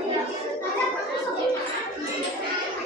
మాట్లాడద్దు ఏ మాట్లాడు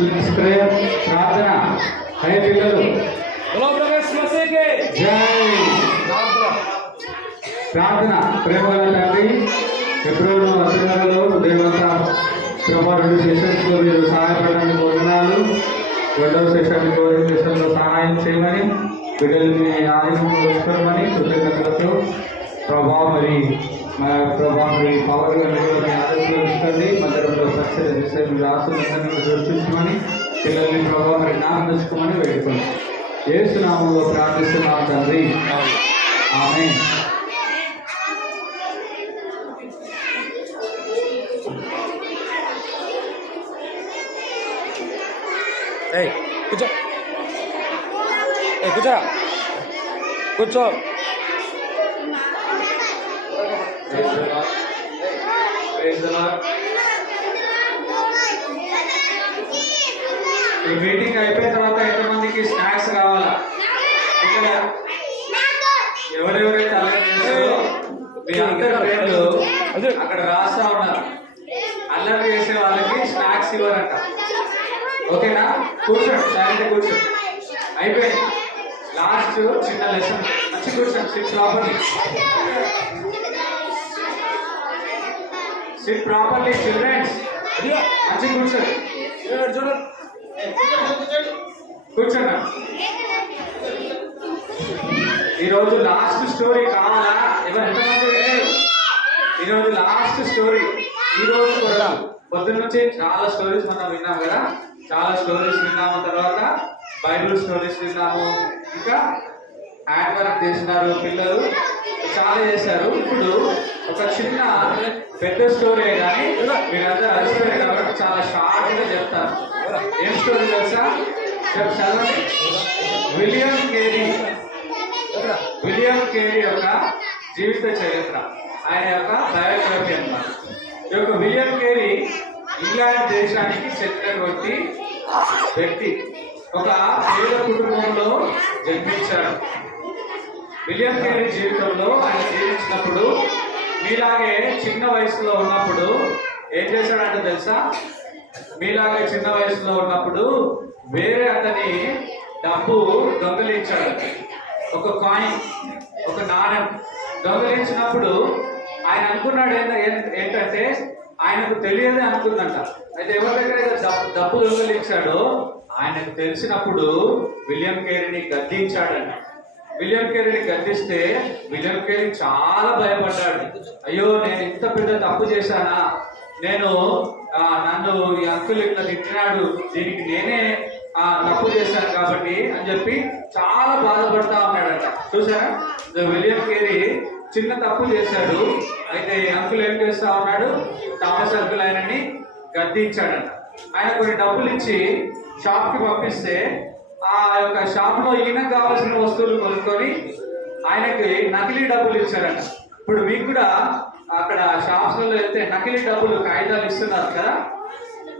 నిష్క్రియ ప్రార్థన. హై పిల్లలు. ప్రార్థన. ప్రేమగల తండ్రి ఫిబ్రవరి అధికారులు దేవంతా ప్రభా రెండు సెషన్స్లో మీరు సహాయపడడానికి కోరుతున్నాను రెండవ సెషన్ చివరి సెషన్లో సహాయం చేయమని బిడ్డల్ని ఆధీనంలో ఉంచుకోమని కృతజ్ఞతలతో ప్రభా మరి మా ప్రభా మరి పవర్ గారిని ఆదర్శంలో ఉంచుకోండి మందిరంలో సక్సెస్ చేసే మీరు ఆశీర్వాదాన్ని దృష్టించమని పిల్లల్ని ప్రభావ మరి జ్ఞానం తెచ్చుకోమని వేడుకోండి ఏసునామంలో ప్రార్థిస్తున్నాం తండ్రి. ఆమె ఏయ్ కూర్చో. ఏ కూర్చో మీటింగ్ అయిపోయిన తర్వాత ఎంతమందికి స్నాక్స్ కావాలా ఇక్కడ ఎవరెవరైతే అల్లరి చేస్తారో మీ అందరి పేర్లు అక్కడ రాస్తా ఉన్నారు అల్లరి చేసే వాళ్ళకి స్నాక్స్ ఇవ్వరంట ఓకేనా కూర్చోండి సైలెంట్ కూర్చోండి అయిపోయింది. లాస్ట్ చిన్న లెసన్ మంచి కూర్చోండి sit properly sit properly childrens మంచి కూర్చోండి చూడండి కూర్చోండి. ఈరోజు లాస్ట్ స్టోరీ కావాలా? ఎవరు ఎంతమంది ఈరోజు లాస్ట్ స్టోరీ ఈరోజు కూడా పొద్దున్న నుంచి చాలా స్టోరీస్ మనం విన్నాం కదా. చాలా స్టోరీస్ విన్నాము తర్వాత. బైబిల్ స్టోరీస్ విన్నాము ఇంకా హ్యాండ్ వర్క్ చేసినారు పిల్లలు. చాలా చేశారు. ఇప్పుడు ఒక చిన్న పెద్ద స్టోరీ కానీ మీరందరూ అలసిపోయారు కాబట్టి చాలా షార్ట్గా చెప్తాను. ఏం స్టోరీ తెలుసా? చెప్పు చదవండి. William Carey. విలియం కేరీ యొక్క జీవిత చరిత్ర. ఆయన యొక్క బయోగ్రఫీ అన్నమాట. ఈ యొక్క విలియం కేరీ ఇంగ్లాండ్ దేశానికి చెందినటువంటి వ్యక్తి. ఒక పేద కుటుంబంలో జన్మించాడు. విలియం కేరీ జీవితంలో ఆయన జీవించినప్పుడు మీలాగే చిన్న వయసులో ఉన్నప్పుడు ఏం చేశాడంటే తెలుసా? మీలాగే చిన్న వయసులో ఉన్నప్పుడు వేరే అతని డబ్బు దొంగలించాడు. ఒక కాయిన్ ఒక నాణ్యం దొంగలించినప్పుడు ఆయన అనుకున్నాడు ఏంటంటే ఆయనకు తెలియదే అనుకుందంట. అయితే ఎవరి దగ్గర డబ్బు డబ్బు దొంగలించాడో ఆయనకు తెలిసినప్పుడు విలియం కేరీని గద్దించాడంట. విలియం కేరీని గద్దిస్తే విలియం కేరీ చాలా భయపడ్డాడు. అయ్యో నేను ఇంత పెద్ద తప్పు చేశానా? నేను నన్ను ఈ అంకుల్ ఇట్లా తిట్టినాడు. దీనికి నేనే తప్పు చేశాను కాబట్టి అని చెప్పి చాలా బాధపడతా ఉన్నాడంట. చూసారా విలియం కేరీ చిన్న తప్పు చేశాడు. అయితే ఈ అంకుల్ ఏం చేస్తా ఉన్నాడు? థామస్ అంకుల్ ఆయనని గద్దించాడంట. ఆయన కొన్ని డబ్బులు ఇచ్చి షాప్కి పంపిస్తే ఆ యొక్క షాప్లో ఈయనకు కావాల్సిన వస్తువులు కొనుక్కొని ఆయనకి నకిలీ డబ్బులు ఇచ్చారంట. ఇప్పుడు మీకు కూడా అక్కడ షాప్స్లో వెళ్తే నకిలీ డబ్బులు కాగితాలు ఇస్తున్నారు కదా?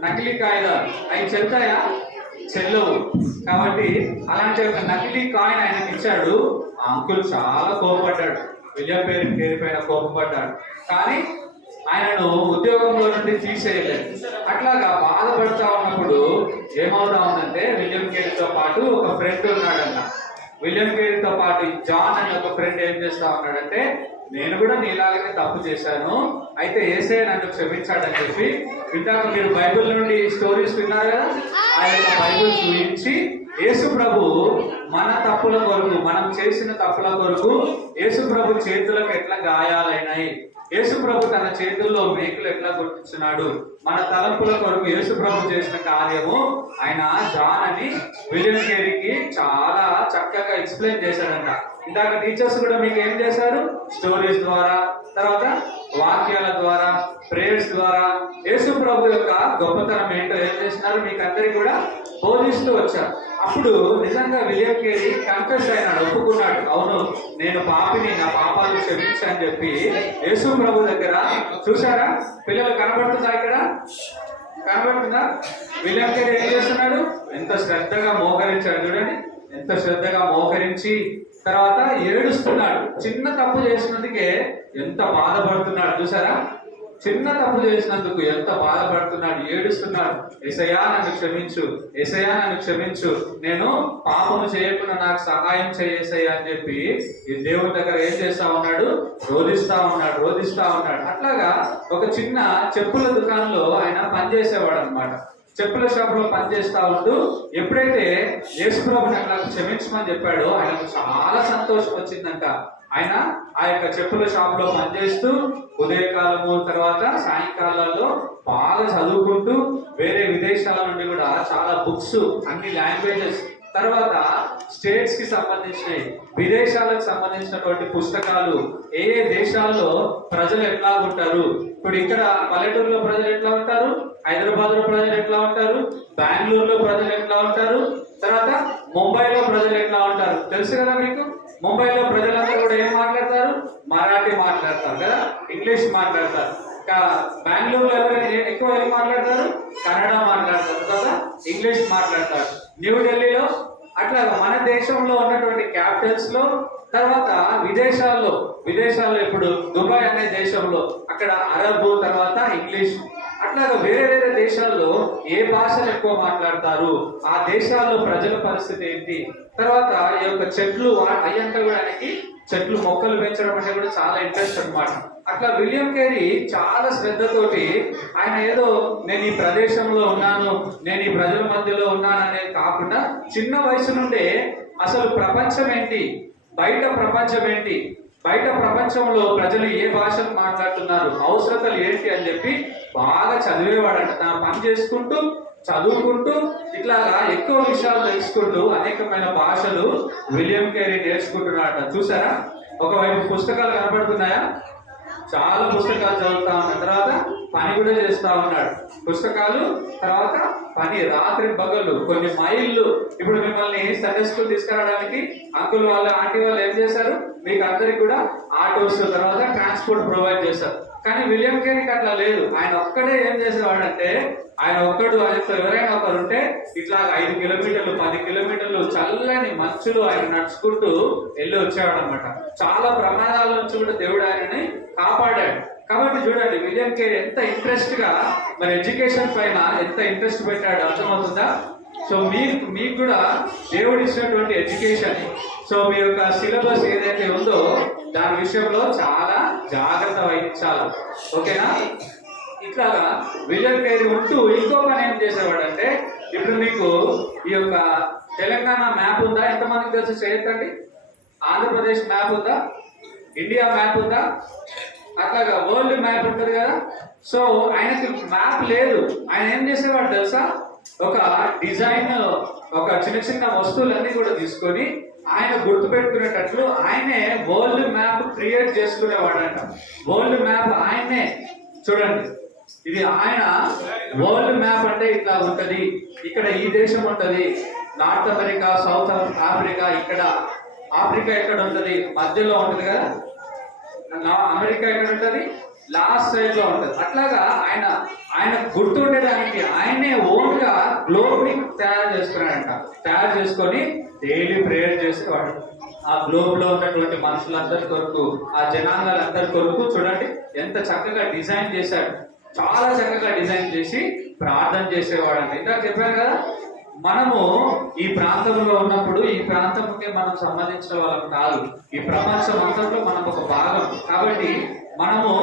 నకిలీ కాగితాలు. అవి చెల్తాయా చెల్లవు. కాబట్టి అలాంటి ఒక నకిలీ కాయిన్ ఆయనకి ఇచ్చాడు. ఆ అంకుల్ చాలా కోపపడ్డాడు. విలియం పేరు పేరు పైన కోపపడ్డాడు. కానీ ఆయనను ఉద్యోగంలో నుండి తీసేయలేదు. అట్లాగా బాధపడతా ఉన్నప్పుడు ఏమవుతా ఉందంటే విలియం కేరీతో పాటు ఒక ఫ్రెండ్ ఉన్నాడన్న. విలియం కేరీతో పాటు జాన్ అనే ఒక ఫ్రెండ్ ఏం చేస్తా ఉన్నాడంటే నేను కూడా నీలాగనే తప్పు చేశాను. అయితే ఏసే నన్ను క్షమించాడని చెప్పి ఇందాక మీరు బైబిల్ నుండి స్టోరీస్ విన్నారు కదా? ఆ యొక్క బైబిల్ చూపించి యేసు ప్రభు మన తప్పుల కొరకు మనం చేసిన తప్పుల కొరకు యేసు ప్రభు చేతులకు ఎట్లా గాయాలైనాయి? యేసు ప్రభు తన చేతుల్లో మేకులు ఎట్లా గుర్తించినాడు? మన తలంపుల కొరకు యేసు ప్రభు చేసిన కార్యము ఆయన జాన్ అని విలియం కేరీకి చాలా చక్కగా ఎక్స్ప్లెయిన్ చేశాడంట. ఇందాక టీచర్స్ కూడా మీకు ఏం చేశారు? స్టోరీస్ ద్వారా తర్వాత వాక్యాల ద్వారా ప్రేయర్స్ ద్వారా యేసు ప్రభు యొక్క గొప్పతనం ఏంటో ఏం చేసినారు? మీకు అందరికి కూడా బోధిస్తూ వచ్చారు. అప్పుడు నిజంగా విలియం కేరీ కన్ఫెస్ అయినాడు ఒప్పుకున్నాడు. అవును నేను పాపిని నా పాపాలు క్షమించని అని చెప్పి యేసు ప్రభు దగ్గర చూసారా పిల్లలు కనబడుతుందా ఇక్కడ? కనబడుతుందా? విలియం కేరీ ఏం చేస్తున్నాడు? ఎంత శ్రద్ధగా మోకరించాడు చూడండి. ఎంత శ్రద్ధగా మోకరించి తర్వాత ఏడుస్తున్నాడు. చిన్న తప్పు చేసినందుకే ఎంత బాధపడుతున్నాడు చూసారా? చిన్న తప్పు చేసినందుకు ఎంత బాధపడుతున్నాడు ఏడుస్తున్నాడు. ఎసయా నన్ను క్షమించు. ఎసయా నన్ను క్షమించు. నేను పాపము చేయకుండా నాకు సహాయం చేయేసయ్యా అని చెప్పి ఈ దేవుని దగ్గర ఏం చేస్తా ఉన్నాడు? రోధిస్తా ఉన్నాడు రోధిస్తా ఉన్నాడు. అట్లాగా ఒక చిన్న చెప్పుల దుకాణంలో ఆయన పనిచేసేవాడు అనమాట చెప్పుల షాపులో పనిచేస్తా ఉంటూ ఎప్పుడైతే యేసుప్రభుని నాకు క్షమించమని చెప్పాడో ఆయనకు చాలా సంతోషం వచ్చిందంట. ఆయన ఆ యొక్క చెప్పుల షాపులో పనిచేస్తూ ఉదయకాలము తర్వాత సాయంకాలాల్లో బాగా చదువుకుంటూ వేరే విదేశాల నుండి కూడా చాలా బుక్స్ అన్ని లాంగ్వేజెస్ తర్వాత స్టేట్స్కి సంబంధించినవి విదేశాలకు సంబంధించినటువంటి పుస్తకాలు ఏ ఏ దేశాల్లో ప్రజలు ఎట్లా ఉంటారు? ఇప్పుడు ఇక్కడ పల్లెటూరులో ప్రజలు ఎట్లా ఉంటారు? హైదరాబాద్లో ప్రజలు ఎట్లా ఉంటారు? బెంగళూరులో ప్రజలు ఎట్లా ఉంటారు? తర్వాత ముంబైలో ప్రజలు ఎట్లా ఉంటారు? తెలుసు కదా మీకు? ముంబైలో ప్రజలందరూ కూడా ఏం మాట్లాడతారు? మరాఠీ మాట్లాడతారు కదా? ఇంగ్లీష్ మాట్లాడతారు. బెంగళూరులో ఎవరైనా ఎక్కువ ఏం మాట్లాడతారు? కన్నడ మాట్లాడతారు కదా ఇంగ్లీష్ మాట్లాడతారు. న్యూఢిల్లీలో అట్లా మన దేశంలో ఉన్నటువంటి క్యాపిటల్స్లో తర్వాత విదేశాల్లో విదేశాల్లో ఇప్పుడు దుబాయ్ అనే దేశంలో అక్కడ అరబ్ తర్వాత ఇంగ్లీష్. అట్లాగా వేరే వేరే దేశాల్లో ఏ భాషలు ఎక్కువ మాట్లాడతారు? ఆ దేశాల్లో ప్రజల పరిస్థితి ఏంటి? తర్వాత ఈ యొక్క చెట్లు వా- కూడా ఆయనకి చెట్లు మొక్కలు పెంచడం అంటే కూడా చాలా ఇంట్రెస్ట్ అనమాట అట్లా విలియం కేరీ చాలా శ్రద్ధతోటి ఆయన ఏదో నేను ఈ ప్రదేశంలో ఉన్నాను నేను ఈ ప్రజల మధ్యలో ఉన్నాను అనేది కాకుండా చిన్న వయసు నుండే అసలు ప్రపంచం ఏంటి బయట ప్రపంచం ఏంటి బయట ప్రపంచంలో ప్రజలు ఏ భాషలు మాట్లాడుతున్నారు అవసరతలు ఏంటి అని చెప్పి బాగా చదివేవాడంట. తన పని చేసుకుంటూ చదువుకుంటూ ఇట్లాగా ఎక్కువ విషయాలు తెలుసుకుంటూ అనేకమైన భాషలు విలియం కేరీ నేర్చుకుంటున్నాడట. చూసారా? ఒకవైపు పుస్తకాలు కనబడుతున్నాయా చాలా పుస్తకాలు చదువుతా ఉన్న తర్వాత పని కూడా చేస్తా ఉన్నాడు. పుస్తకాలు తర్వాత పని రాత్రి పగలు కొన్ని మైళ్ళు. ఇప్పుడు మిమ్మల్ని సండే స్కూల్ తీసుకురావడానికి అంకుల్ వాళ్ళు ఆంటీ వాళ్ళు ఏం చేశారు? మీకు అందరికి కూడా ఆటోస్ తర్వాత ట్రాన్స్పోర్ట్ ప్రొవైడ్ చేశారు. కానీ విలియం కేరీకి అట్లా లేదు. ఆయన ఒక్కడే ఏం చేసేవాడంటే ఆయన ఒక్కడు ఆయనతో ఎవరైనా ఒకరు ఉంటే ఇట్లా ఐదు కిలోమీటర్లు పది కిలోమీటర్లు చల్లని మంచులు ఆయన నడుచుకుంటూ వెళ్ళి వచ్చేవాడు అనమాట చాలా ప్రమాదాల నుంచి కూడా దేవుడు ఆయనని కాపాడాడు. కాబట్టి చూడండి విలియం కేర్ ఎంత ఇంట్రెస్ట్గా మరి ఎడ్యుకేషన్ పైన ఎంత ఇంట్రెస్ట్ పెట్టాడు? అర్థమవుతుందా? సో మీకు మీకు కూడా దేవుడు ఇచ్చినటువంటి ఎడ్యుకేషన్ సో మీ యొక్క సిలబస్ ఏదైతే ఉందో దాని విషయంలో చాలా జాగ్రత్త వహించాలి. ఓకేనా? ఇట్లాగా విలియం కేరీ ఉంటూ ఇంకో పని ఏం చేసేవాడంటే ఇప్పుడు మీకు ఈ యొక్క తెలంగాణ మ్యాప్ ఉందా? ఎంతమందికి తెలుసు? చేయకండి ఆంధ్రప్రదేశ్ మ్యాప్ ఉందా? ఇండియా మ్యాప్ ఉందా? అట్లాగా వరల్డ్ మ్యాప్ ఉంటుంది కదా. సో ఆయనకి మ్యాప్ లేదు. ఆయన ఏం చేసేవాడు తెలుసా? ఒక డిజైన్ ఒక చిన్న చిన్న వస్తువులన్నీ కూడా తీసుకొని ఆయన గుర్తు పెట్టుకునేటట్లు ఆయనే వరల్డ్ మ్యాప్ క్రియేట్ చేసుకునేవాడంట. వరల్డ్ మ్యాప్ ఆయనే. చూడండి. ఇది ఆయన వరల్డ్ మ్యాప్ అంటే ఇట్లా ఉంటది. ఇక్కడ ఈ దేశం ఉంటది. నార్త్ అమెరికా సౌత్ ఆఫ్రికా ఇక్కడ. ఆఫ్రికా ఎక్కడ ఉంటది? మధ్యలో ఉంటది కదా? అమెరికా ఎక్కడ ఉంటది? లాస్ట్ స్టేజ్లో ఉంటుంది. అట్లాగా ఆయన ఆయన గుర్తుండేదానికి ఆయనే ఓన్గా గ్లోబ్ని తయారు చేసుకున్నాడంట. తయారు చేసుకొని డైలీ ప్రేయర్ చేసుకోవాలి ఆ గ్లోబ్లో ఉన్నటువంటి మనుషులందరి కొరకు ఆ జనాంగాలందరి కొరకు చూడండి ఎంత చక్కగా డిజైన్ చేశాడు. చాలా చక్కగా డిజైన్ చేసి ప్రార్థన చేసేవాడంట. ఇందాక చెప్పాను కదా మనము ఈ ప్రాంతంలో ఉన్నప్పుడు ఈ ప్రాంతంకి మనం సంబంధించిన వాళ్ళం కాదు. ఈ ప్రపంచం అంతట్లో మనం ఒక భాగం. కాబట్టి మనము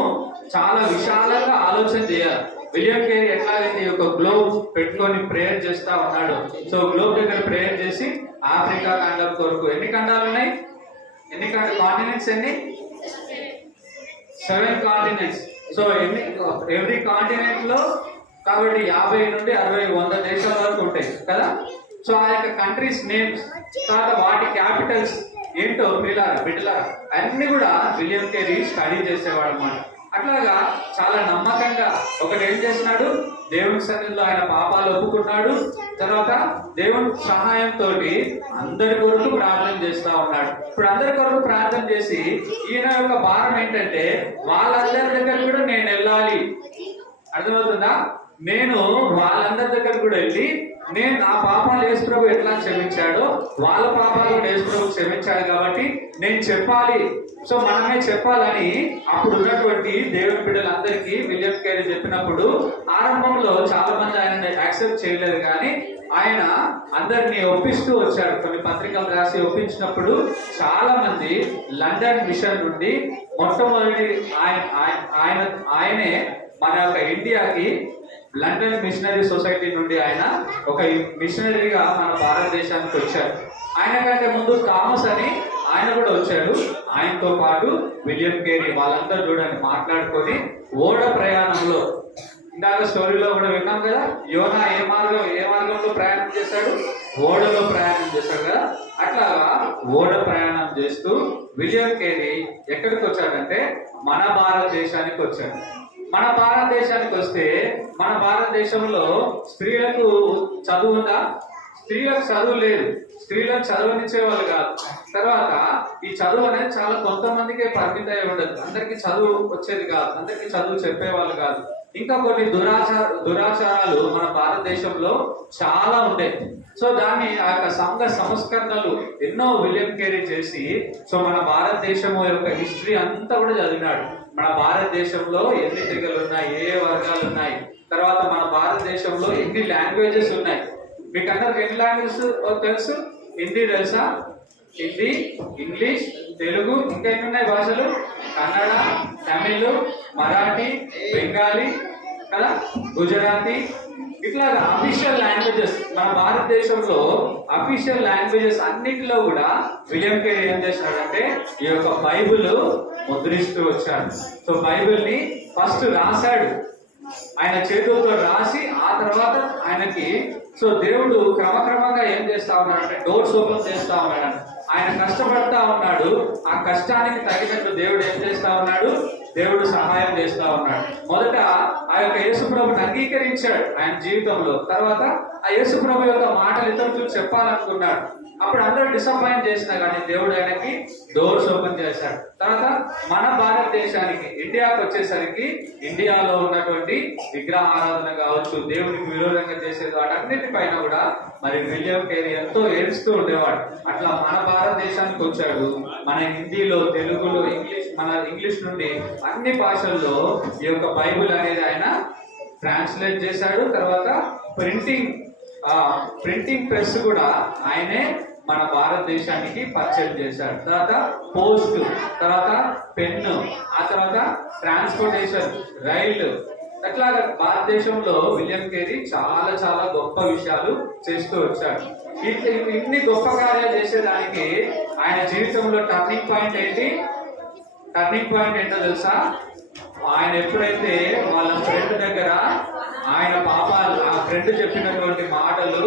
చాలా విశాలంగా ఆలోచన చేయాలి. విలియం కేరీ ఎట్లాగైతే ఈ యొక్క గ్లోబ్ పెట్టుకొని ప్రేయర్ చేస్తా ఉన్నాడు సో గ్లోబ్ దగ్గర ప్రేయర్ చేసి ఆఫ్రికా ఖండం కొరకు ఎన్ని ఖండాలు ఉన్నాయి? ఎన్ని కాంటినెంట్స్ ఎన్ని? సెవెన్ కాంటినెంట్స్ సో ఎన్ని ఎవ్రీ కాంటినెంట్లో కాబట్టి యాభై నుండి అరవై వంద దేశాల వరకు ఉంటాయి కదా? సో ఆ యొక్క కంట్రీస్ నేమ్స్ తర్వాత వాటి క్యాపిటల్స్ ఏంటో పిల్లలు బిడ్డల అన్ని కూడా విలియం కేరీ స్టడీ చేసేవాడు అనమాట అట్లాగా చాలా నమ్మకంగా ఒకటి ఏం చేసినాడు దేవుని సన్నిధిలో ఆయన పాపాలు ఒప్పుకున్నాడు. తర్వాత దేవుని సహాయంతో అందరి కొరకు ప్రార్థన చేస్తా ఉన్నాడు. ఇప్పుడు అందరి కొరకు ప్రార్థన చేసి ఈయన యొక్క భారం ఏంటంటే వాళ్ళందరి దగ్గర కూడా నేను వెళ్ళాలి. అర్థమవుతుందా? నేను వాళ్ళందరి దగ్గర కూడా వెళ్ళి నేను నా పాపాలు యేసుప్రభు ఎట్లా క్షమించాడో వాళ్ళ పాపాలు కూడా యేసుప్రభు క్షమించాడు కాబట్టి నేను చెప్పాలి. సో మనమే చెప్పాలని అప్పుడు ఉన్నటువంటి దేవుని బిడ్డలందరికీ విలియం కేరీ చెప్పినప్పుడు ఆరంభంలో చాలా మంది ఆయన యాక్సెప్ట్ చేయలేదు కానీ ఆయన అందరినీ ఒప్పిస్తూ వచ్చాడు. కొన్ని పత్రికలు రాసి ఒప్పించినప్పుడు చాలా మంది లండన్ మిషన్ నుండి మొట్టమొదటి ఆయన ఆయన- ఆయన ఆయనే మన యొక్క ఇండియాకి లండన్ మిషనరీ సొసైటీ నుండి ఆయన ఒక మిషనరీగా మన భారతదేశానికి వచ్చారు. ఆయన కంటే ముందు థామస్ అని ఆయన కూడా వచ్చాడు ఆయనతో పాటు విలియం కేరీ వాళ్ళందరూ చూడండి మాట్లాడుకొని ఓడ ప్రయాణంలో ఇందాక స్టోరీలో కూడా విన్నాం కదా యోనా ఏ మార్గం ఏ మార్గంలో ప్రయాణం చేశాడు? ఓడలో ప్రయాణం చేశాడు కదా. అట్లాగా ఓడ ప్రయాణం చేస్తూ విలియం కేరీ ఎక్కడికి వచ్చాడంటే మన భారతదేశానికి వచ్చాడు. మన భారతదేశానికి వస్తే మన భారతదేశంలో స్త్రీలకు చదువు ఉందా? స్త్రీలకు చదువు లేదు. స్త్రీలకు చదువునిచ్చే వాళ్ళు కాదు. తర్వాత ఈ చదువు అనేది చాలా కొంతమందికే పరిమిత అయి ఉండదు. అందరికి చదువు వచ్చేది కాదు. అందరికి చదువు చెప్పేవాళ్ళు కాదు. ఇంకా కొన్ని దురాచార దురాచారాలు మన భారతదేశంలో చాలా ఉంటాయి. సో దాన్ని ఆ యొక్క సంఘ సంస్కరణలు ఎన్నో విలియం కేరీ చేసి సో మన భారతదేశం యొక్క హిస్టరీ అంతా కూడా చదివినాడు. మన భారతదేశంలో ఎన్ని తెగలు ఉన్నాయి ఏ వర్గాలు ఉన్నాయి? తర్వాత మన భారతదేశంలో ఎన్ని లాంగ్వేజెస్ ఉన్నాయి? మీకు అందరికి ఎన్ని లాంగ్వేజెస్ తెలుసు? హిందీ తెలుసా? హిందీ ఇంగ్లీష్ తెలుగు ఇంకా ఎన్ని ఉన్నాయి భాషలు? కన్నడ తమిళ్ మరాఠీ బెంగాలీ కదా? గుజరాతీ ఇట్లాగా అఫీషియల్ లాంగ్వేజెస్ మన భారతదేశంలో అఫీషియల్ లాంగ్వేజెస్ అన్నిటిలో కూడా విలియం కేర్ ఏం చేశాడంటే ఈ యొక్క బైబిల్ ముద్రిస్తూ వచ్చాడు. సో బైబిల్ని ఫస్ట్ రాశాడు. ఆయన చేతులతో రాసి ఆ తర్వాత ఆయనకి సో దేవుడు క్రమక్రమంగా ఏం చేస్తా ఉన్నాడంటే డోర్స్ ఓపెన్ చేస్తా ఉన్నాడు. ఆయన కష్టపడతా ఉన్నాడు. ఆ కష్టానికి తగినట్టు దేవుడు ఏం చేస్తా ఉన్నాడు? దేవుడు సహాయం చేస్తా ఉన్నాడు. మొదట ఆ యొక్క యేసుప్రభుని అంగీకరించాడు ఆయన జీవితంలో. తర్వాత ఆ యేసుప్రభు యొక్క మాటలు ఇతరులకు చెప్పాలనుకున్నాడు. అప్పుడు అందరూ డిసప్పాయింట్ చేసినా కానీ దేవుడు ఆయనకి డోర్స్ ఓపెన్ చేశాడు. తర్వాత మన భారతదేశానికి ఇండియాకి వచ్చేసరికి ఇండియాలో ఉన్నటువంటి విగ్రహ ఆరాధన కావచ్చు దేవుడికి విరోధంగా చేసేది వాటన్నిటిపైన కూడా మరి విలియం కేరీ ఎంతో ఏడుస్తూ ఉండేవాడు. అట్లా మన భారతదేశానికి వచ్చాడు మన హిందీలో తెలుగులో ఇంగ్లీష్ మన ఇంగ్లీష్ నుండి అన్ని భాషల్లో ఈ యొక్క బైబిల్ అనేది ఆయన ట్రాన్స్లేట్ చేశాడు. తర్వాత ప్రింటింగ్ ప్రింటింగ్ ప్రెస్ కూడా ఆయనే మన భారతదేశానికి పర్చేజ్ చేశాడు. తర్వాత పోస్ట్ తర్వాత పెన్ను ఆ తర్వాత ట్రాన్స్పోర్టేషన్ రైలు. అట్లాగా భారతదేశంలో విలియం కేరీ చాలా చాలా గొప్ప విషయాలు చేస్తూ వచ్చాడు. ఇన్ని ఇన్ని గొప్ప కార్యాలు చేసేదానికి ఆయన జీవితంలో టర్నింగ్ పాయింట్ ఏంటి? టర్నింగ్ పాయింట్ ఏంటో తెలుసా? ఆయన ఎప్పుడైతే వాళ్ళ ఫ్రెండ్ దగ్గర ఆయన పాపాలు ఆ ఫ్రెండ్ చెప్పినటువంటి మాటలు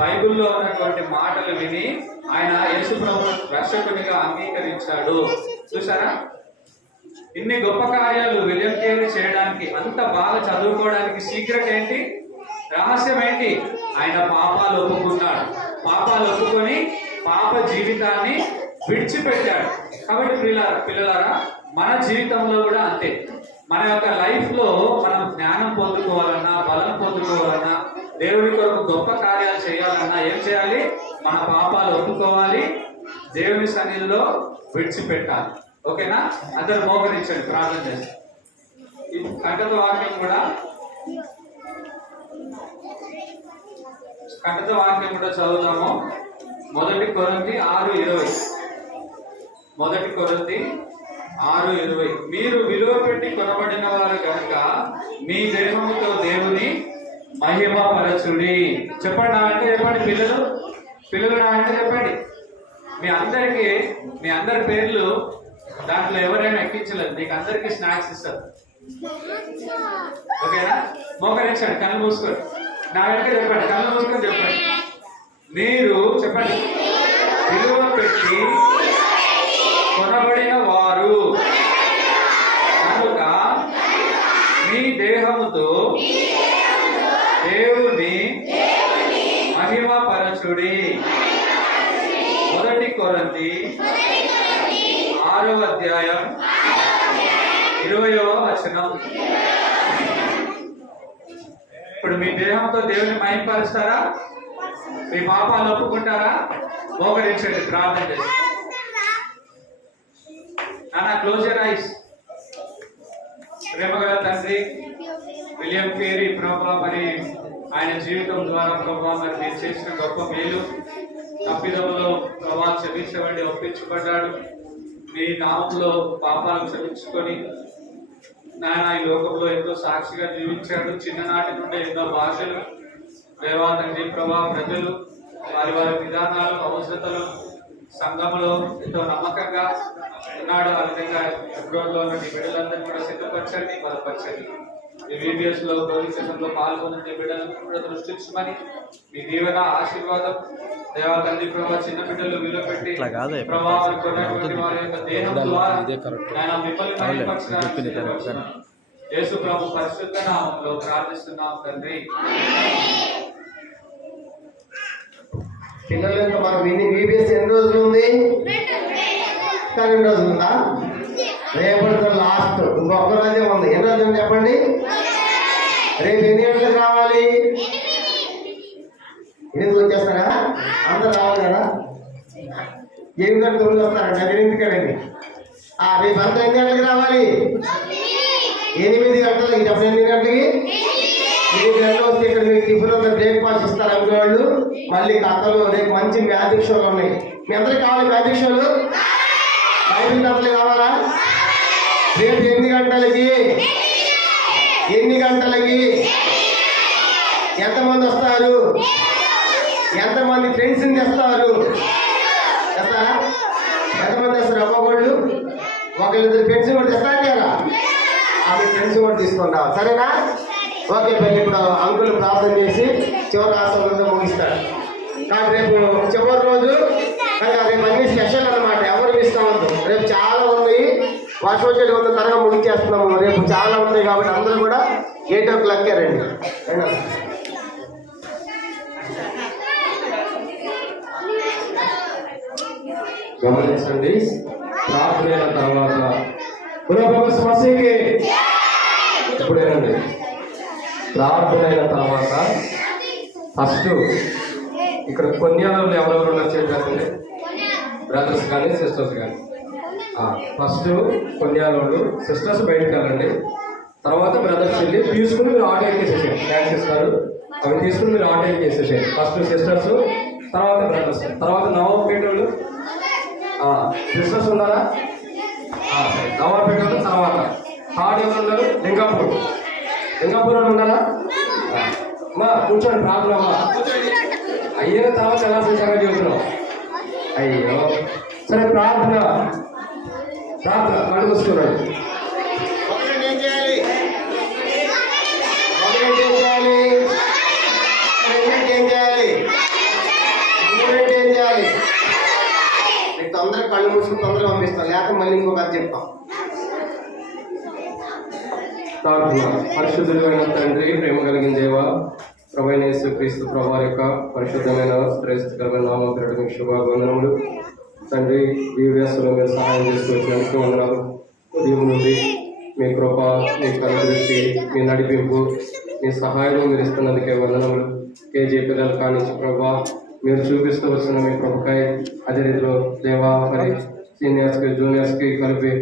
బైబిల్లో ఉన్నటువంటి మాటలు విని ఆయన యేసుప్రభు రక్షకునిగా అంగీకరించాడు. చూసారా ఇన్ని గొప్ప కార్యాలు విలియం కేరీ చేయడానికి అంత బాగా చదువుకోవడానికి సీక్రెట్ ఏంటి? రహస్యం ఏంటి? ఆయన పాపాలు ఒప్పుకున్నాడు. పాపాలు ఒప్పుకొని పాప జీవితాన్ని విడిచిపెట్టాడు. కాబట్టి పిల్లల పిల్లలారా మన జీవితంలో కూడా అంతే. మన యొక్క లైఫ్లో మనం జ్ఞానం పొందుకోవాలన్నా బలం పొందుకోవాలన్నా దేవుని కొరకు గొప్ప కార్యాలు చేయాలన్నా ఏం చేయాలి? మన పాపాలు ఒప్పుకోవాలి. దేవుని సన్నిధిలో విడిచిపెట్టాలి. ఓకేనా? అందరు మోకరించండి ప్రార్థన చేసి ఈ కంటత వాక్యం కూడా కంటత వాక్యం కూడా చదువుతాము మొదటి కొరంది ఆరు ఇరవై. మొదటి కొరంది ఆరు ఇరవై. మీరు విలువ పెట్టి కొనబడిన వారు కనుక మీ దేహముతో దేవుని మహిమపరచుడి చెప్పండి నా అంటే చెప్పండి పిల్లలు. పిల్లలు నా అంటే చెప్పండి. మీ అందరికి మీ అందరి పేర్లు దాంట్లో ఎవరైనా ఎక్కించలేదు. మీకు అందరికీ స్నాక్స్ ఇస్తారు. ఓకేనా? మోకరించండి కళ్ళు మూసుకోండి. నా వెనక చెప్పండి కళ్ళు మూసుకొని చెప్పండి. మీరు చెప్పండి. విలువ పెట్టి కొనబడిన వారు కనుక మీ దేహముతో దేవుని మహిమపరచుడి. మొదటి కొరంతి ఆరవ అధ్యాయం ఇరవయో వచనం. ఇప్పుడు మీ దేహంతో దేవుని మహిమపరుస్తారా? మీ పాపాలు ఒప్పుకుంటారా? మోకరించండి ప్రార్థన చేసి నాన్న క్లోజ్ యర్ ఐస్ ప్రేమగల తండ్రి విలియం కేరీ ప్రభా మరి ఆయన జీవితం ద్వారా ప్రభా మరి మీరు చేసిన గొప్ప మేలు. తప్పిదములో ప్రభా క్షమించబడి ఒప్పించబడ్డాడు. మీ నామంలో పాపాలు క్షమించుకొని నాయన ఈ లోకంలో ఎంతో సాక్షిగా జీవించాడు. చిన్ననాటి నుండి ఎన్నో భాషలు దేవాదండి తండ్రి ప్రభా ప్రజలు వారి వారి విధానాలు అవసరతలు సంఘంలో ఎంతో నమ్మకంగా ఉన్నాడు. ఆ విధంగా ఫిబ్రవరిలో ఉన్న బిడ్డలందరినీ కూడా సిద్ధపరచండి బలపరచండి. VBS లో భవిష్యత్తులో పాల్గొన్న మీ బిడ్డలను కూడా దృష్టించమని మీ దీవెన ఆశీర్వాదం దేవా తండ్రి ప్రభా చిన్న బిడ్డలు విలువ పెట్టి కొన్నటువంటి వారి యొక్క దేహం ద్వారా. ఆయన మిమ్మల్ని. యేసు ప్రభు పరిశుద్ధ నామంలో ప్రార్థిస్తున్నాం తండ్రి. పిల్లల యొక్క మన విని బీబీఎస్ ఎన్ని రోజులు ఉంది? రోజులు ఉందా? రేపటితో లాస్ట్. ఇంకొక రోజే ఉంది. ఎన్ని రోజులు చెప్పండి? రేపు ఎన్ని గంటలకు రావాలి? ఎనిమిది వచ్చేస్తారా? అందరు రావాలి కదా? ఎనిమిది గంటలకు తొమ్మిది వస్తారండి అది ఎనిమిది కదండి. ఆ రేపు అంతా ఎన్ని గంటలకు రావాలి? ఎనిమిది గంటలకి. చెప్పండి ఎనిమిది గంటలకి? ఎనిమిది గంటలు వస్తే ఇక్కడ మీకు టిఫిన్ అంతా బ్రేక్ఫాస్ట్ ఇస్తారు అమ్మే వాళ్ళు మళ్ళీ కథలు రేపు మంచి మ్యాజిక్ షోలు ఉన్నాయి. మీ అందరికి కావాలి మ్యాజిక్ షోలు? బైబిల్ కథలు కావాలా? రేపు ఎన్ని గంటలకి? ఎన్ని గంటలకి? ఎంతమంది వస్తారు? ఎంతమంది ఫ్రెండ్స్ని తెస్తారు? తెస్తారా? ఎంతమంది తెస్తారు? అమ్మగోళ్ళు ఒకళ్ళిద్దరు ఫ్రెండ్స్ కూడా తెస్తారు కదా మీ ఫ్రెండ్స్ కూడా తీసుకుంటాం. సరేనా? ఓకే పెళ్ళి. ఇప్పుడు అంకుల్ ప్రార్థన చేసి చివరి ఆశ్రమంతో ముగిస్తారు. కానీ రేపు చివరి రోజు కానీ రేపు అన్ని స్పెషల్ అన్నమాట. ఎవరు అవ్వద్దు రేపు చాలా ఉన్నాయి. వర్షం వచ్చేది ఉంది త్వరగా ముగించేస్తున్నాము. రేపు చాలా ఉన్నాయి కాబట్టి అందరూ కూడా ఎయిట్ ఓ క్లాక్కే రండి. గమనించండి. ప్రార్థన తర్వాత సమస్యకి ఇప్పుడేనండి ప్రార్థన అయిన తర్వాత ఫస్ట్ ఇక్కడ కొన్యాలలో ఎవరెవరు ఉన్నారు చేయండి బ్రదర్స్ కానీ సిస్టర్స్ కానీ. ఫస్ట్ కొన్యాలోళ్ళు సిస్టర్స్ బయటకు వెళ్ళండి. తర్వాత బ్రదర్స్ వెళ్ళి తీసుకుని మీరు ఆటో ఎక్కేసేసేయండి. ట్యాక్స్ ఇస్తారు అవి తీసుకుని మీరు ఆటో ఎక్కేసేసేయండి. ఫస్ట్ సిస్టర్స్ తర్వాత బ్రదర్స్ తర్వాత నవంపేట వాళ్ళు సిస్టర్స్ ఉన్నారా? ఆ, సరే. వాళ్ళు తర్వాత. థర్డ్ ఎవరు ఉన్నారు? లింగాపూర్. లింగాపూర్ వాళ్ళు ఉన్నారా అమ్మా కూర్చోండి ప్రాబ్లం అమ్మా. అయ్యే తర్వాత ఎలా సంచారం చెబుతున్నాం అయ్యో. సరే ప్రార్థన. ప్రార్థన తొందరగా కళ్ళు మూసుకుని తొందరగా పంపిస్తాం లేకపోతే మళ్ళీ ఇంకొక కథ చెప్తాం. ప్రార్థన. పరిశుద్ధులైన తండ్రి ప్రేమ కలిగిన దేవ ప్రభైన యేసు క్రీస్తు ప్రభా యొక్క పరిశుద్ధమైన శ్రేష్టకరమైన నామం పేరట మీకు శుభాభివందనములు. తండ్రి వీవ్యాసులో మీరు సహాయం చేసుకొచ్చినందుకు వందనాలు. ఉదయం నుండి మీ కృప మీ కనుదృష్టి మీ నడిపింపు మీ సహాయం మీరు ఇస్తున్నందుకే వందనములు. కేజీ పిల్లలు కానించి ప్రభా మీరు చూపిస్తూ వస్తున్న మీ కృపకాయ అదే రీతిలో దేవా మరి సీనియర్స్కి జూనియర్స్కి కలిపి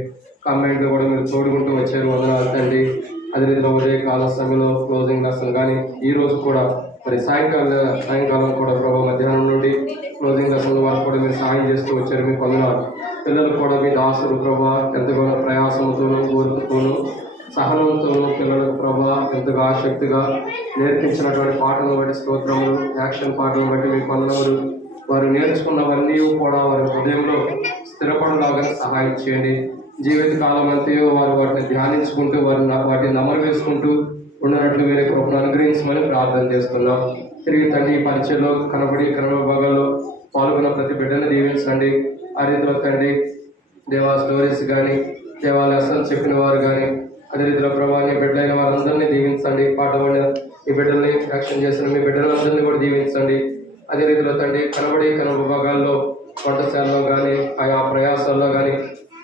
కామెంట్లు కూడా మీరు తోడుకుంటూ వచ్చారు. వందనాలు తండ్రి. అదే రీతిలో ఉదయ కాల సమయంలో క్లోజింగ్ లెసన్ కానీ ఈ రోజు కూడా మరి సాయంకాలం సాయంకాలం కూడా ప్రభావ మధ్యాహ్నం నుండి క్లోజింగ్ దశలో వారు కూడా మీరు సహాయం చేస్తూ వచ్చారు మీకు వందనాలు పిల్లలు కూడా మీ దాసులు ప్రభా ఎంతగానో ప్రయాసంతోనూ కోరుకుతోనూ సహనంతోనూ పిల్లలకు ప్రభా ఎంతగా ఆసక్తిగా నేర్పించినటువంటి పాటలను బట్టి స్తోత్రములు యాక్షన్ పాటలను బట్టి మీకు వందనములు వారు నేర్చుకున్నవన్నీ కూడా వారి హృదయంలో స్థిరపడలాగా సహాయం చేయండి. జీవిత కాలం అంతయో వారు వాటిని ధ్యానించుకుంటూ వారిని వాటిని నమరు వేసుకుంటూ ఉండనట్లు వేరే కృపను అనుగ్రహించమని ప్రార్థన చేస్తున్నాం. తిరిగి తండ్రి పరిచయలో కనబడి భాగాల్లో పాల్గొన్న ప్రతి బిడ్డను దీవించండి. ఆ రీతిలో తండ్రి దేవా స్టోరీస్ కానీ దేవా చెప్పిన వారు కానీ అదే రీతిలో ప్రభావాన్ని బిడ్డలైన వారందరినీ దీవించండి. పాట పడిన ఈ బిడ్డల్ని రక్షణ చేసిన మీ బిడ్డలందరినీ కూడా దీవించండి. అదే రీతిలో తండ్రి కనబడి కనుమ భాగాల్లో వంటశాలలో కానీ ఆయా ప్రయాసాల్లో కానీ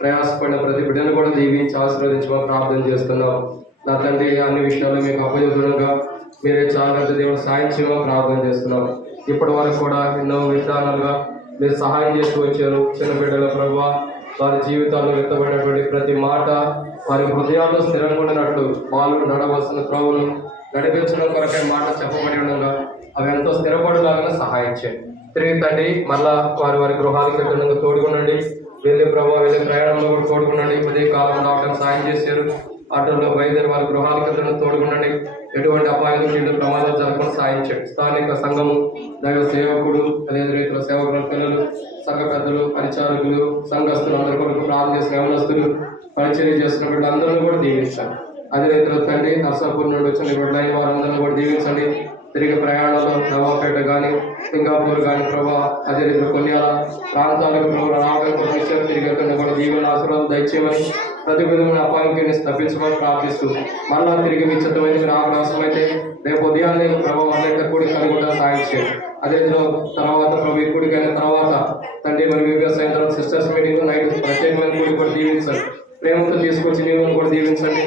ప్రయాసపడిన ప్రతి బిడ్డను కూడా దీవించి ఆశీర్వదించమని ప్రార్థన చేస్తున్నాం. నా తండ్రి అన్ని విషయాలు మీకు అపయోగంగా మీరే చాలా దేవుడు సాయం చేయమని ప్రార్థన చేస్తున్నాం. ఇప్పటి వరకు కూడా ఎన్నో విధానాలుగా మీరు సహాయం చేస్తూ వచ్చారు. చిన్న బిడ్డల ప్రభావ వారి జీవితాల్లో వ్యక్తపడేటువంటి ప్రతి మాట వారి హృదయాల్లో స్థిరంగా ఉండినట్లు వాళ్ళు నడవలసిన త్రోవలు నడిపించడం కొరకే మాట చెప్పబడి ఉండగా అవి ఎంతో స్థిరపడలాగా సహాయం చేయండి. తిరిగి తండ్రి మళ్ళా వారి వారి గృహాలకు వెళ్ళడానికి తోడుకునండి వెళ్ళే ప్రభావ వెళ్ళే ప్రయాణంలో కూడా తోడుకునండి ఉదయ కాలం రావడం సాయం చేశారు. ఆటోలో బయలుదేరి వారి గృహాలకు వెళ్ళడానికి తోడుకునండి ఎటువంటి అపాయం వీళ్ళు ప్రమాదాలు జరగకుండా సాయం చేయండి స్థానిక సంఘము దైవ సేవకుడు అదే రైతుల సేవకుల పిల్లలు సంఘ పెద్దలు పరిచారకులు సంఘస్థులు అందరి కొరకు ప్రార్థన చేసిన యవనస్తులు పరిచర్య చేస్తున్నటువంటి వీళ్ళందరినీ కూడా దీవించండి. అదే రైతుల తండ్రి నర్సాపూర్ నుండి వచ్చిన బిడ్డలైన వారందరినీ కూడా దీవించండి. తిరిగి ప్రయాణంలో నవాపేట కానీ సింగపూర్ కానీ ప్రభా అదే రీతిలో కొన్ని అలా ప్రాంతాలకు ప్రభు రావడం కోసం తిరిగి అక్కడ కూడా జీవన ఆశీర్వాదం దయచేయమని ప్రతి విధమైన అపాయింట్ని తప్పించమని ప్రార్థిస్తూ మళ్ళా తిరిగి మీ చిత్తమైన నాకు అవకాశమైతే రేపు ఉదయాన్నే ప్రభావం అందరికీ కూడి కనుగొంటా సాయం చేయండి అదే తర్వాత ప్రభు ఈ తర్వాత తండ్రి మరి మీ సాయంత్రం సిస్టర్స్ మీటింగ్ నైట్ ప్రత్యేకమైన కూడి కూడా దీవించండి. ప్రేమతో తీసుకొచ్చి నీవును కూడా దీవించండి.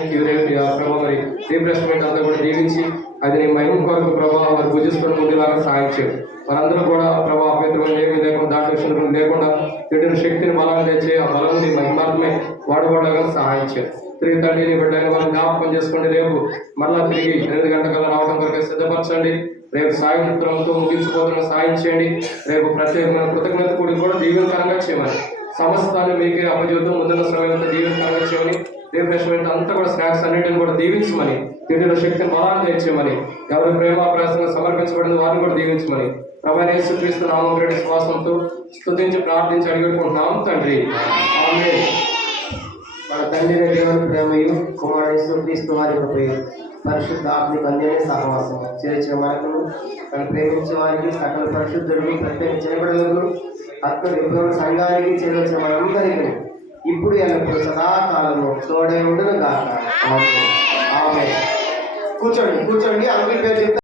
ప్రభావ మరి రీప్రెస్మెంట్ అంతా కూడా దీవించి అది నీ మహిమ కొరకు ప్రభావ వారు పూజిస్తున్న ముందులాగా సాయం చేయండి. వారందరూ కూడా ప్రభావ అభ్యంతరం ఏమీ లేకుండా దాంట్లో లేకుండా ఎటువంటి శక్తిని బలాన్ని తెచ్చి ఆ బలం నీ మహిమాత్మే వాడబడగా సహాయం చేయండి. తిరిగి తండ్రి నీ బిడ్డని వారిని జ్ఞాపకం చేసుకోండి. రేపు మళ్ళా తిరిగి ఎనిమిది గంటల రావడం కొరకు సిద్ధపరచండి. రేపు సాయంత్రంతో ముగించుకోవడం సాయం చేయండి. రేపు ప్రత్యేకమైన కృతజ్ఞత కూడా కూడా దీవెనకరంగా చేయమని సమస్తాన్ని మీకే అపజీవితం ముందున్న సమయంలో దీవెనకరంగా చేయమని రిఫ్రెష్మెంట్ అంతా కూడా స్నాక్స్ అన్నిటిని కూడా దీవించమని తిండిలో శక్తిని బలాన్ని తెచ్చేయమని ఎవరి ప్రేమ ప్రయాసంగా సమర్పించబడిన వారిని కూడా దీవించమని ప్రభావ యేసుక్రీస్తు నామం శ్వాసంతో స్థుతించి ప్రార్థించి అడిగిపెట్టుకుంటున్నాం తండ్రి ఆమేన్. మన తండ్రి దేవుని ప్రేమయు కుమారుడు క్రీస్తు వారి కృపయు పరిశుద్ధ ఆత్మిక సహవాసం. చేర్చిన మనకు తను ప్రేమించే వారికి సకల పరిశుద్ధులను ప్రత్యేక చేయబడలను ఆత్మ విభవ సంఘానికి చేరవలసిన మనందరికీ ఇప్పుడు ఎల్లప్పుడు సదాకాలము తోడే ఉండును గాక ఆమె కూర్చోండి కూర్చోండి. అందరి పేరు